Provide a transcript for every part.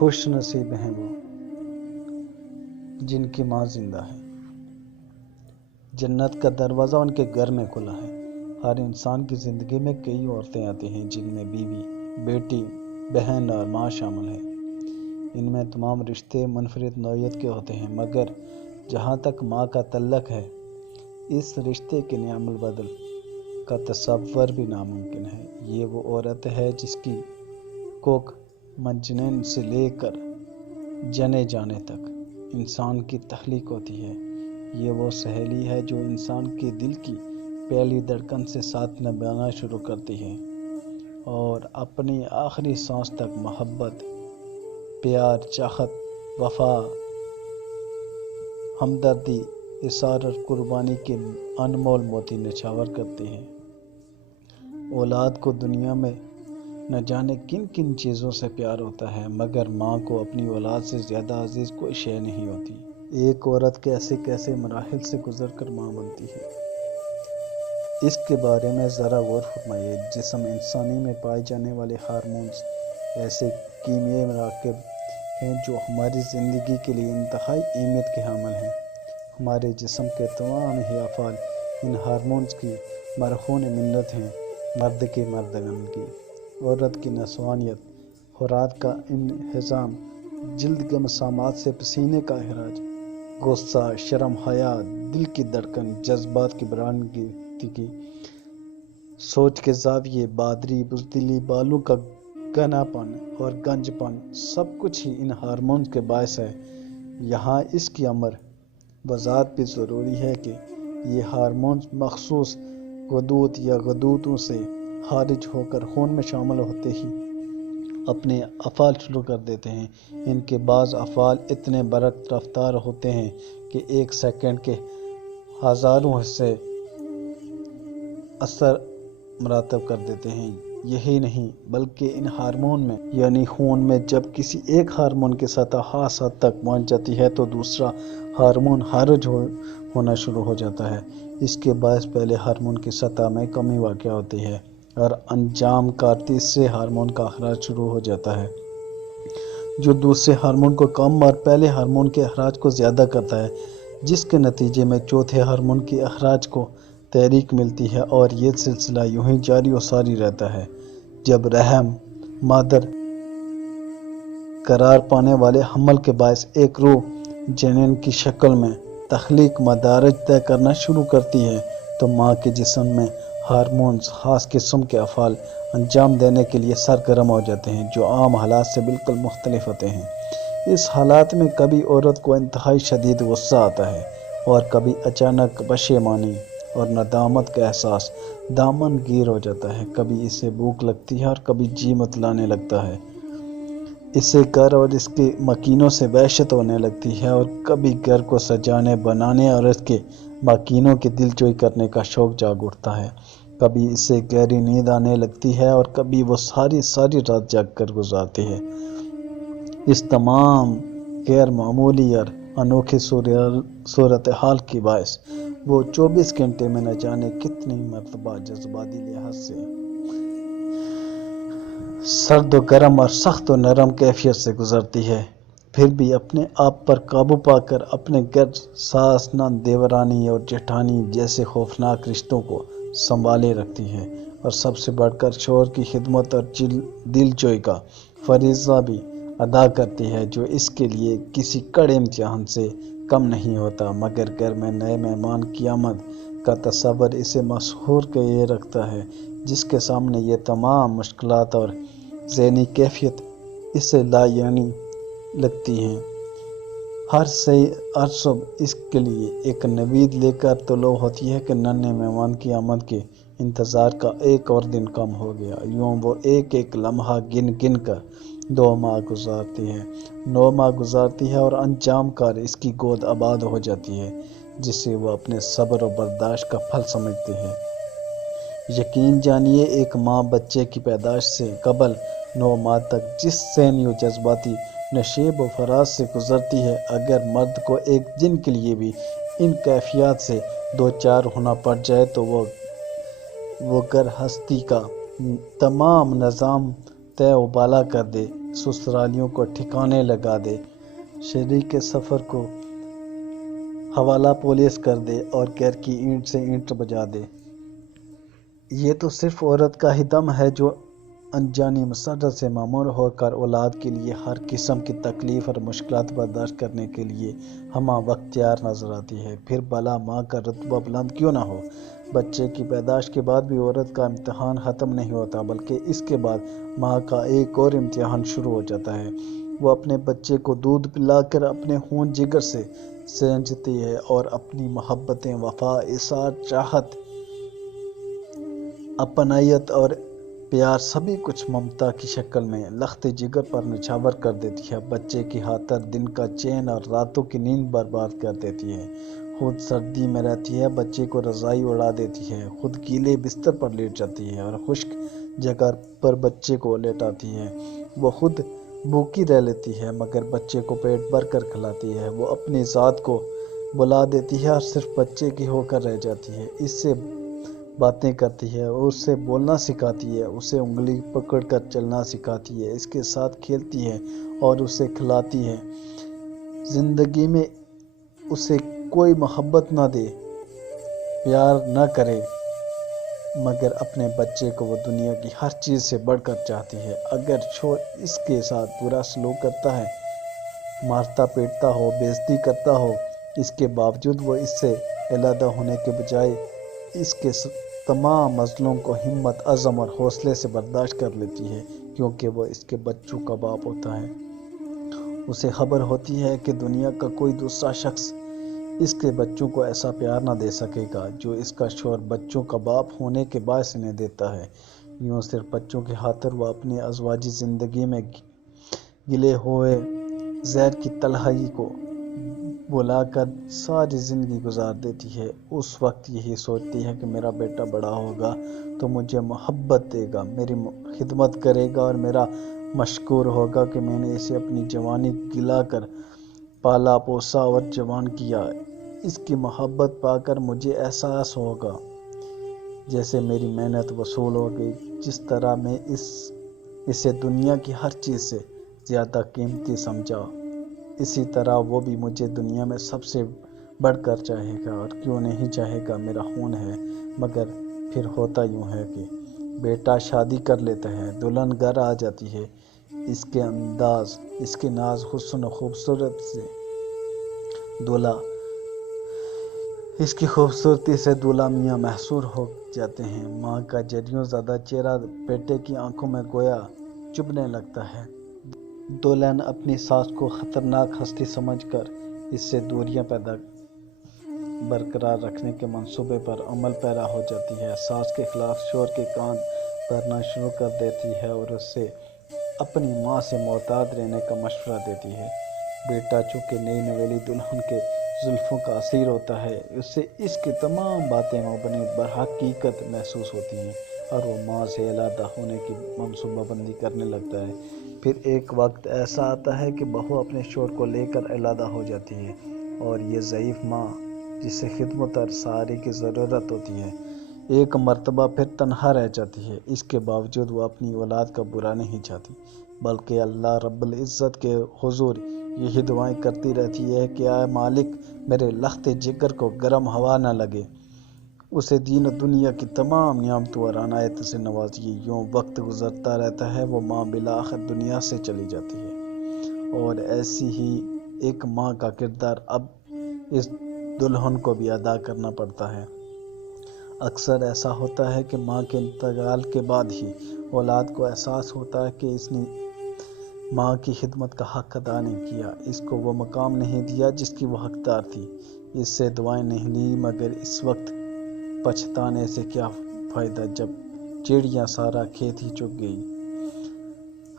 خوش نصیب ہیں وہ جن کی ماں زندہ ہے۔ جنت کا دروازہ ان کے گھر میں کھلا ہے۔ ہر انسان کی زندگی میں کئی عورتیں آتی ہیں جن میں بیوی، بیٹی، بہن اور ماں شامل ہے۔ ان میں تمام رشتے منفرد نوعیت کے ہوتے ہیں، مگر جہاں تک ماں کا تعلق ہے اس رشتے کے نعم البدل کا تصور بھی ناممکن ہے۔ یہ وہ عورت ہے جس کی کوکھ مجنن سے لے کر جنے جانے تک انسان کی تخلیق ہوتی ہے۔ یہ وہ سہیلی ہے جو انسان کے دل کی پہلی دھڑکن سے ساتھ نبھانا شروع کرتی ہے اور اپنی آخری سانس تک محبت، پیار، چاہت، وفا، ہمدردی، اصرار اور قربانی کے انمول موتی نچھاور کرتی ہے۔ اولاد کو دنیا میں نہ جانے کن کن چیزوں سے پیار ہوتا ہے، مگر ماں کو اپنی اولاد سے زیادہ عزیز کوئی شے نہیں ہوتی۔ ایک عورت کیسے کیسے مراحل سے گزر کر ماں بنتی ہے، اس کے بارے میں ذرا غور فرمائیے۔ جسم انسانی میں پائے جانے والے ہارمونز ایسے کیمیائی مراکب ہیں جو ہماری زندگی کے لیے انتہائی اہمیت کے حامل ہیں۔ ہمارے جسم کے تمام ہی افعال ان ہارمونز کی مرہون منت ہیں۔ مرد کی مردانگی، عورت کی نسوانیت، خوراک کا انہضام، جلد کے مسامات سے پسینے کا اخراج، غصہ، شرم، حیا، دل کی دھڑکن، جذبات کی برآمدگی، سوچ کے زاویے، بہادری، بزدلی، بالوں کا گھنا پن اور گنج پن، سب کچھ ہی ان ہارمونز کے باعث ہے۔ یہاں اس کی امر وضاحت بھی ضروری ہے کہ یہ ہارمونز مخصوص غدود یا غدودوں سے خارج ہو کر خون میں شامل ہوتے ہی اپنے افعال شروع کر دیتے ہیں۔ ان کے بعض افعال اتنے برق رفتار ہوتے ہیں کہ ایک سیکنڈ کے ہزاروں حصے اثر مرتب کر دیتے ہیں۔ یہی نہیں بلکہ ان ہارمون میں یعنی خون میں جب کسی ایک ہارمون کی سطح خاص حد تک پہنچ جاتی ہے تو دوسرا ہارمون خارج ہونا شروع ہو جاتا ہے۔ اس کے باعث پہلے ہارمون کی سطح میں کمی واقع ہوتی ہے اور انجام کار تیسرے ہارمون کا اخراج شروع ہو جاتا ہے، جو دوسرے ہارمون کو کم اور پہلے ہارمون کے اخراج کو زیادہ کرتا ہے، جس کے نتیجے میں چوتھے ہارمون کے اخراج کو تحریک ملتی ہے اور یہ سلسلہ یوں ہی جاری و ساری رہتا ہے۔ جب رحم مادر قرار پانے والے حمل کے باعث ایک روح جنین کی شکل میں تخلیق مدارج طے کرنا شروع کرتی ہے تو ماں کے جسم میں ہارمونز خاص قسم کے افعال انجام دینے کے لیے سرگرم ہو جاتے ہیں جو عام حالات سے بالکل مختلف ہوتے ہیں۔ اس حالات میں کبھی عورت کو انتہائی شدید غصہ آتا ہے اور کبھی اچانک پشیمانی اور ندامت کا احساس دامن گیر ہو جاتا ہے۔ کبھی اسے بھوک لگتی ہے اور کبھی جی متلانے لگتا ہے، اسے گھر اور اس کے مکینوں سے وحشت ہونے لگتی ہے اور کبھی گھر کو سجانے، بنانے اور اس کے مکینوں کی دلجوئی کرنے کا شوق جاگ اٹھتا ہے۔ کبھی اسے گہری نیند آنے لگتی ہے اور کبھی وہ ساری رات جاگ کر گزارتی ہے۔ اس تمام غیر معمولی اور انوکھی صورتحال کے باعث وہ 24 گھنٹے میں نہ جانے کتنی مرتبہ جذباتی لحاظ سے سرد و گرم اور سخت و نرم کیفیت سے گزرتی ہے، پھر بھی اپنے آپ پر قابو پا کر اپنے گھر، ساس، نند، دیورانی اور جیٹھانی جیسے خوفناک رشتوں کو سنبھالے رکھتی ہے اور سب سے بڑھ کر شوہر کی خدمت اور دلجوئی کا فریضہ بھی ادا کرتی ہے، جو اس کے لیے کسی کڑے امتحان سے کم نہیں ہوتا، مگر گھر میں نئے مہمان کی آمد کا تصور اسے مسحور کیے رکھتا ہے، جس کے سامنے یہ تمام مشکلات اور ذہنی کیفیت اسے لا یعنی لگتی ہیں۔ ہر صبح اس کے لیے ایک نوید لے کر طلوع ہوتی ہے کہ ننھے مہمان کی آمد کے انتظار کا ایک اور دن کم ہو گیا۔ یوں وہ ایک ایک لمحہ گن کر 2 ماہ گزارتی ہے، 9 ماہ گزارتی ہے اور انجام کار اس کی گود آباد ہو جاتی ہے، جسے وہ اپنے صبر و برداشت کا پھل سمجھتی ہے۔ یقین جانیے ایک ماں بچے کی پیدائش سے قبل 9 ماہ تک جس ذہنی و جذباتی نشیب و فراز سے گزرتی ہے، اگر مرد کو ایک دن کے لیے بھی ان کیفیات سے دوچار ہونا پڑ جائے تو وہ گھر ہستی کا تمام نظام طے و بالا کر دے، سسرالیوں کو ٹھکانے لگا دے، شریک سفر کو حوالہ پولیس کر دے اور گھر کی اینٹ سے اینٹ بجا دے۔ یہ تو صرف عورت کا ہی دم ہے جو انجانی مسرت سے معمور ہو کر اولاد کے لیے ہر قسم کی تکلیف اور مشکلات برداشت کرنے کے لیے ہمہ وقت تیار نظر آتی ہے۔ پھر بھلا ماں کا رتبہ بلند کیوں نہ ہو؟ بچے کی پیدائش کے بعد بھی عورت کا امتحان ختم نہیں ہوتا، بلکہ اس کے بعد ماں کا ایک اور امتحان شروع ہو جاتا ہے۔ وہ اپنے بچے کو دودھ پلا کر اپنے خون جگر سے سینچتی ہے اور اپنی محبتیں، وفا، ایثار، چاہت، اپنائیت اور پیار سبھی کچھ ممتا کی شکل میں لخت جگر پر نچھاور کر دیتی ہے۔ بچے کی خاطر دن کا چین اور راتوں کی نیند برباد کر دیتی ہے۔ خود سردی میں رہتی ہے، بچے کو رضائی اڑا دیتی ہے، خود گیلے بستر پر لیٹ جاتی ہے اور خشک جگہ پر بچے کو لیٹاتی ہے۔ وہ خود بھوکی رہ لیتی ہے مگر بچے کو پیٹ بھر کر کھلاتی ہے۔ وہ اپنی ذات کو بلا دیتی ہے اور صرف بچے کی ہو کر رہ جاتی ہے۔ اس سے باتیں کرتی ہے، اس سے بولنا سکھاتی ہے، اسے انگلی پکڑ کر چلنا سکھاتی ہے، اس کے ساتھ کھیلتی ہے اور اسے کھلاتی ہے۔ زندگی میں اسے کوئی محبت نہ دے، پیار نہ کرے، مگر اپنے بچے کو وہ دنیا کی ہر چیز سے بڑھ کر چاہتی ہے۔ اگر شوہر اس کے ساتھ برا سلوک کرتا ہے، مارتا پیٹتا ہو، بے عزتی کرتا ہو، اس کے باوجود وہ اس سے علیحدہ ہونے کے بجائے اس کے تمام مظلوم کو ہمت، عزم اور حوصلے سے برداشت کر لیتی ہے، کیونکہ وہ اس کے بچوں کا باپ ہوتا ہے۔ اسے خبر ہوتی ہے کہ دنیا کا کوئی دوسرا شخص اس کے بچوں کو ایسا پیار نہ دے سکے گا جو اس کا شوہر بچوں کا باپ ہونے کے باعث انہیں دیتا ہے۔ یوں صرف بچوں کی خاطر وہ اپنی ازواجی زندگی میں گلے ہوئے زہر کی تلخی کو بلا کر ساری زندگی گزار دیتی ہے۔ اس وقت یہی سوچتی ہے کہ میرا بیٹا بڑا ہوگا تو مجھے محبت دے گا، میری خدمت کرے گا اور میرا مشکور ہوگا کہ میں نے اسے اپنی جوانی گلا کر پالا پوسا اور جوان کیا۔ اس کی محبت پا کر مجھے احساس ہوگا جیسے میری محنت وصول ہو گئی، جس طرح میں اسے دنیا کی ہر چیز سے زیادہ قیمتی سمجھا، اسی طرح وہ بھی مجھے دنیا میں سب سے بڑھ کر چاہے گا۔ اور کیوں نہیں چاہے گا، میرا خون ہے۔ مگر پھر ہوتا یوں ہے کہ بیٹا شادی کر لیتا ہے، دلہن گھر آ جاتی ہے، اس کے انداز، اس کے ناز، حسن و خوبصورت سے دولہا، اس کی خوبصورتی سے دولہا میاں محصور ہو جاتے ہیں۔ ماں کا جریوں زدہ چہرہ بیٹے کی آنکھوں میں گویا چبھنے لگتا ہے۔ دلہن اپنی ساس کو خطرناک ہستی سمجھ کر اس سے دوریاں برقرار رکھنے کے منصوبے پر عمل پیرا ہو جاتی ہے۔ ساس کے خلاف شوہر کے کان بھرنا شروع کر دیتی ہے اور اسے اپنی ماں سے محتاط رہنے کا مشورہ دیتی ہے۔ بیٹا چونکہ نئی نویلی دلہن کے زلفوں کا اسیر ہوتا ہے، اسے اس کی تمام باتیں مبنی برحقیقت محسوس ہوتی ہیں اور وہ ماں سے علیحدہ ہونے کی منصوبہ بندی کرنے لگتا ہے۔ پھر ایک وقت ایسا آتا ہے کہ بہو اپنے شوہر کو لے کر علیحدہ ہو جاتی ہے اور یہ ضعیف ماں جسے خدمت اور سہارے کی ضرورت ہوتی ہے، ایک مرتبہ پھر تنہا رہ جاتی ہے۔ اس کے باوجود وہ اپنی اولاد کا برا نہیں چاہتی، بلکہ اللہ رب العزت کے حضور یہی دعائیں کرتی رہتی ہے کہ اے مالک، میرے لخت جگر کو گرم ہوا نہ لگے، اسے دین و دنیا کی تمام نعمتوں اور عنایت سے نوازیے۔ یوں وقت گزرتا رہتا ہے، وہ ماں بالآخر دنیا سے چلی جاتی ہے اور ایسی ہی ایک ماں کا کردار اب اس دلہن کو بھی ادا کرنا پڑتا ہے۔ اکثر ایسا ہوتا ہے کہ ماں کے انتقال کے بعد ہی اولاد کو احساس ہوتا ہے کہ اس نے ماں کی خدمت کا حق ادا نہیں کیا، اس کو وہ مقام نہیں دیا جس کی وہ حقدار تھی، اس سے دعائیں نہیں لی، مگر اس وقت پچھتانے سے کیا فائدہ جب چڑیاں سارا کھیت ہی چگ گئی۔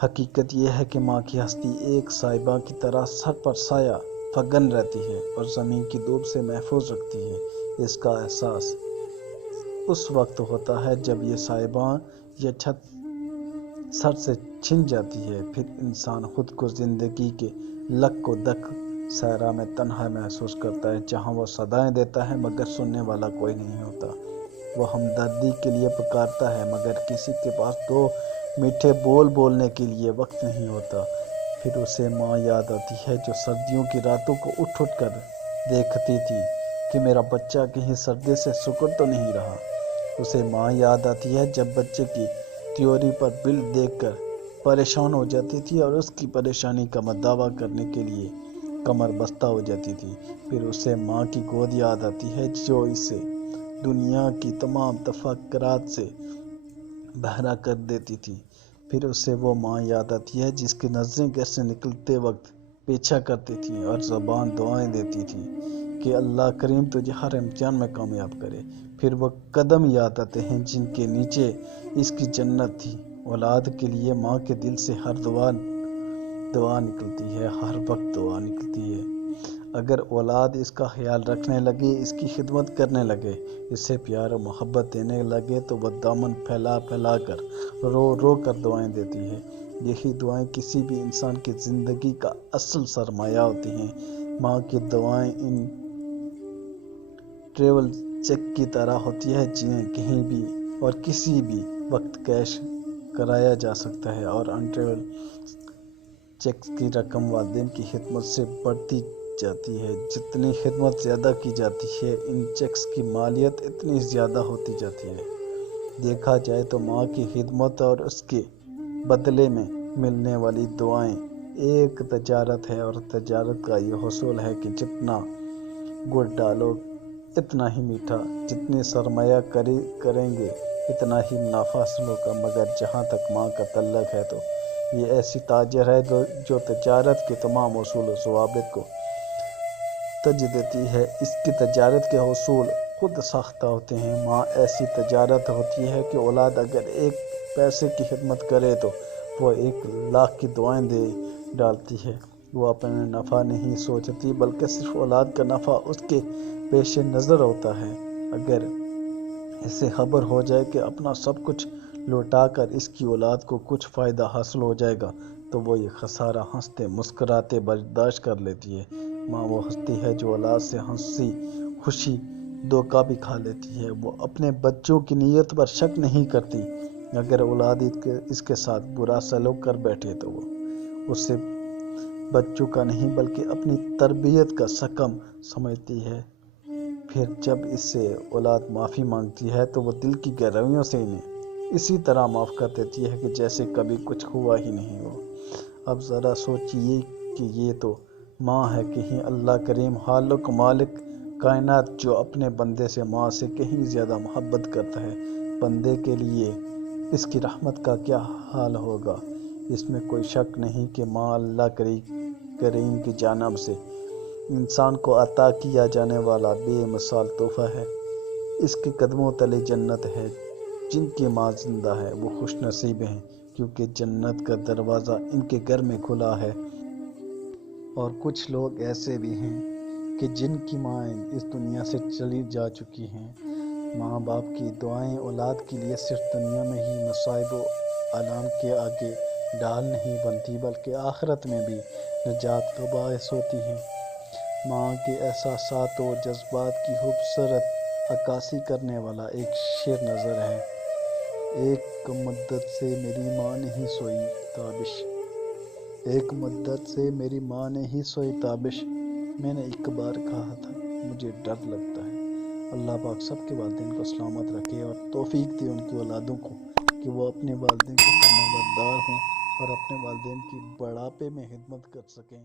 حقیقت یہ ہے کہ ماں کی ہستی ایک صاحبہ کی طرح سر پر سایہ فگن رہتی ہے اور زمین کی دھوپ سے محفوظ رکھتی ہے۔ اس کا احساس اس وقت ہوتا ہے جب یہ صاحبہ یا چھت سر سے چھن جاتی ہے، پھر انسان خود کو زندگی کے لک و دک صحرا میں تنہا محسوس کرتا ہے، جہاں وہ صدائیں دیتا ہے مگر سننے والا کوئی نہیں ہوتا۔ وہ ہمدردی کے لیے پکارتا ہے مگر کسی کے پاس دو میٹھے بول بولنے کے لیے وقت نہیں ہوتا۔ پھر اسے ماں یاد آتی ہے جو سردیوں کی راتوں کو اٹھ اٹھ کر دیکھتی تھی کہ میرا بچہ کہیں سردی سے سکڑ تو نہیں رہا۔ اسے ماں یاد آتی ہے جب بچے کی تیوری پر بل دیکھ کر پریشان ہو جاتی تھی اور اس کی پریشانی کا دعویٰ کرنے کے لیے کمر بستہ ہو جاتی تھی۔ پھر اسے ماں کی گود یاد آتی ہے جو اسے دنیا کی تمام تفکرات سے بہرا کر دیتی تھی۔ پھر اسے وہ ماں یاد آتی ہے جس کی نظریں گھر سے نکلتے وقت پیچھا کرتی تھیں اور زبان دعائیں دیتی تھی کہ اللہ کریم تجھے ہر امتحان میں کامیاب کرے۔ پھر وہ قدم یاد آتے ہیں جن کے نیچے اس کی جنت تھی۔ اولاد کے لیے ماں کے دل سے ہر دعا نکلتی ہے، ہر وقت دعا نکلتی ہے۔ اگر اولاد اس کا خیال رکھنے لگے، اس کی خدمت کرنے لگے، اسے پیار و محبت دینے لگے تو وہ دامن پھیلا پھیلا کر رو رو کر دعائیں دیتی ہے۔ یہی دعائیں کسی بھی انسان کی زندگی کا اصل سرمایہ ہوتی ہیں۔ ماں کی دعائیں ان ٹریول چیک کی طرح ہوتی ہے جنہیں کہیں بھی اور کسی بھی وقت کیش کرایا جا سکتا ہے، اور ان ٹریول چیک کی رقم والدین کی خدمت سے بڑھتی جاتی ہے۔ جتنی خدمت زیادہ کی جاتی ہے، ان چیکس کی مالیت اتنی زیادہ ہوتی جاتی ہے۔ دیکھا جائے تو ماں کی خدمت اور اس کے بدلے میں ملنے والی دعائیں ایک تجارت ہے، اور تجارت کا یہ حصول ہے کہ جتنا گڑ ڈالو اتنا ہی میٹھا، جتنی سرمایہ کاری کریں گے اتنا ہی منافع حاصل ہوگا۔ مگر جہاں تک ماں کا تعلق ہے تو یہ ایسی تاجر ہے جو تجارت کے تمام اصول و ضوابط کو تج دیتی ہے۔ اس کی تجارت کے حصول خود ساختہ ہوتے ہیں۔ ماں ایسی تجارت ہوتی ہے کہ اولاد اگر ایک پیسے کی خدمت کرے تو وہ 1,00,000 کی دعائیں دے ڈالتی ہے۔ وہ اپنا نفع نہیں سوچتی بلکہ صرف اولاد کا نفع اس کے پیش نظر ہوتا ہے۔ اگر اسے خبر ہو جائے کہ اپنا سب کچھ لوٹا کر اس کی اولاد کو کچھ فائدہ حاصل ہو جائے گا تو وہ یہ خسارہ ہنستے مسکراتے برداشت کر لیتی ہے۔ ماں وہ ہستی ہے جو اولاد سے ہنسی خوشی دھوکہ بھی کھا لیتی ہے۔ وہ اپنے بچوں کی نیت پر شک نہیں کرتی۔ اگر اولاد اس کے ساتھ برا سلوک کر بیٹھے تو وہ اسے بچوں کا نہیں بلکہ اپنی تربیت کا سقم سمجھتی ہے۔ پھر جب اس سے اولاد معافی مانگتی ہے تو وہ دل کی گہرائیوں سے انہیں اسی طرح معاف کر دیتی ہے کہ جیسے کبھی کچھ ہوا ہی نہیں ہو۔ اب ذرا سوچئے کہ یہ تو ماں ہے، کہیں اللہ کریم خالق مالک کائنات جو اپنے بندے سے ماں سے کہیں زیادہ محبت کرتا ہے، بندے کے لیے اس کی رحمت کا کیا حال ہوگا۔ اس میں کوئی شک نہیں کہ ماں اللہ کریم کی جانب سے انسان کو عطا کیا جانے والا بے مثال تحفہ ہے۔ اس کے قدموں تلے جنت ہے۔ جن کی ماں زندہ ہے وہ خوش نصیب ہیں، کیونکہ جنت کا دروازہ ان کے گھر میں کھلا ہے۔ اور کچھ لوگ ایسے بھی ہیں کہ جن کی مائیں اس دنیا سے چلی جا چکی ہیں۔ ماں باپ کی دعائیں اولاد کے لیے صرف دنیا میں ہی مصائب و آلام کے آگے ڈال نہیں بنتی بلکہ آخرت میں بھی نجات کا باعث ہوتی ہیں۔ ماں کے احساسات و جذبات کی خوبصورت عکاسی کرنے والا ایک شعر نظر ہے: ایک مدت سے میری ماں نہیں سوئی تابش، ایک مدت سے میری ماں نہیں سوئی تابش، میں نے ایک بار کہا تھا مجھے ڈر لگتا ہے۔ اللہ پاک سب کے والدین کو سلامت رکھے اور توفیق دے ان کی اولادوں کو کہ وہ اپنے والدین کے فرمانبردار ہوں اور اپنے والدین کی بڑھاپے میں خدمت کر سکیں۔